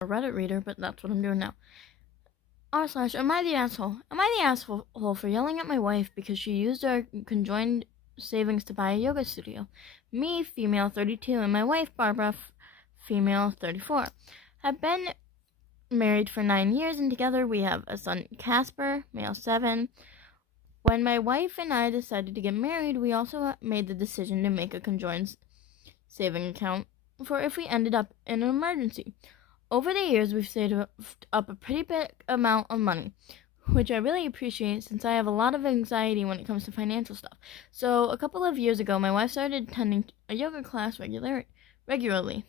a Reddit reader, but that's what I'm doing now. R/am I the asshole? Am I the asshole for yelling at my wife because she used our conjoined savings to buy a yoga studio? Me, female 32, and my wife, Barbara, female 34, have been married for 9 years, and together we have a son, Casper, male 7. When my wife and I decided to get married, we also made the decision to make a conjoined saving account for if we ended up in an emergency. Over the years, we've saved up a pretty big amount of money, which I really appreciate since I have a lot of anxiety when it comes to financial stuff. So, a couple of years ago, my wife started attending a yoga class regularly.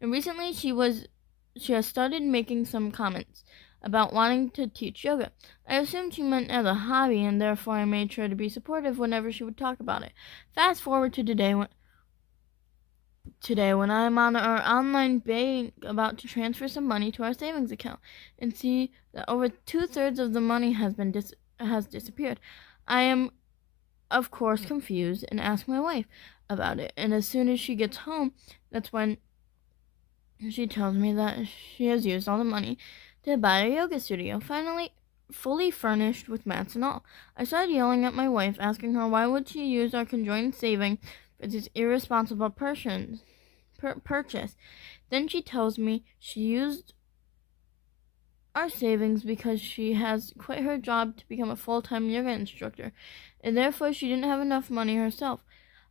And recently, she has started making some comments about wanting to teach yoga. I assumed she meant as a hobby, and therefore I made sure to be supportive whenever she would talk about it. Fast forward to today when I'm on our online bank about to transfer some money to our savings account and see that over 2/3 of the money has disappeared. I am of course confused and ask my wife about it, and as soon as she gets home, that's when she tells me that she has used all the money to buy a yoga studio, finally fully furnished with mats and all. I started yelling at my wife, asking her why would she use our conjoined saving for this irresponsible purchase. Then she tells me she used our savings because she has quit her job to become a full-time yoga instructor, and therefore she didn't have enough money herself.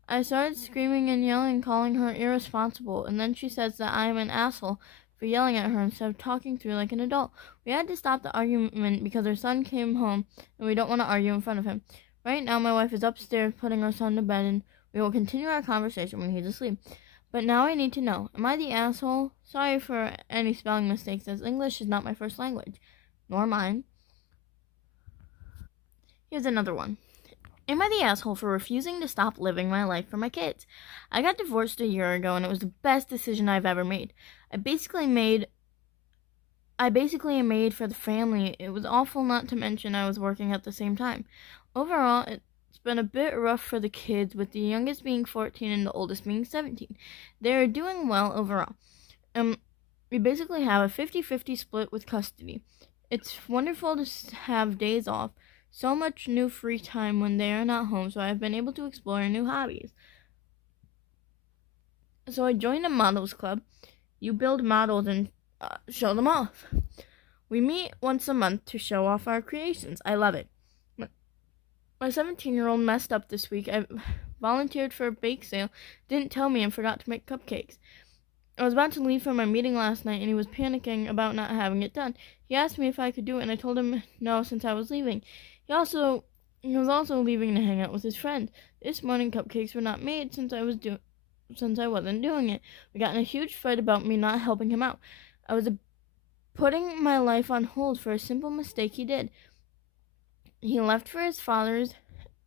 I started screaming and yelling, calling her irresponsible, and then she says that I am an asshole for yelling at her instead of talking through like an adult. We had to stop the argument because her son came home, and we don't want to argue in front of him. Right now, my wife is upstairs putting our son to bed, and we will continue our conversation when he's asleep. But now I need to know, am I the asshole? Sorry for any spelling mistakes, as English is not my first language, nor mine. Here's another one. Am I the asshole for refusing to stop living my life for my kids? I got divorced a year ago, and it was the best decision I've ever made. I basically am made for the family. It was awful, not to mention I was working at the same time. Overall, it's been a bit rough for the kids, with the youngest being 14 and the oldest being 17. They're doing well overall. We basically have a 50-50 split with custody. It's wonderful to have days off, so much new free time when they are not home, so I've been able to explore new hobbies. So I joined a models club. You build models and show them off. We meet once a month to show off our creations. I love it. My 17-year-old messed up this week. I volunteered for a bake sale, didn't tell me, and forgot to make cupcakes. I was about to leave for my meeting last night, and he was panicking about not having it done. He asked me if I could do it, and I told him no since I was leaving. He was also leaving to hang out with his friend. This morning, cupcakes were not made since I wasn't doing it. We got in a huge fight about me not helping him out. I was putting my life on hold for a simple mistake he did. He left for his father's,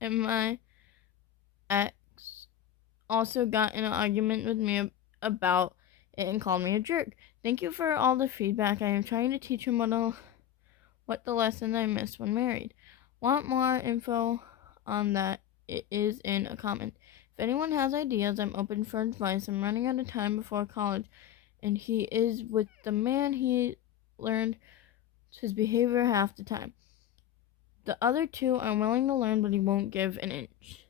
and my ex also got in an argument with me about it and called me a jerk. Thank you for all the feedback. I am trying to teach him what the lesson I missed when married. Want more info on that? It is in a comment. If anyone has ideas, I'm open for advice. I'm running out of time before college, and he is with the man he learned his behavior half the time. The other two are willing to learn, but he won't give an inch.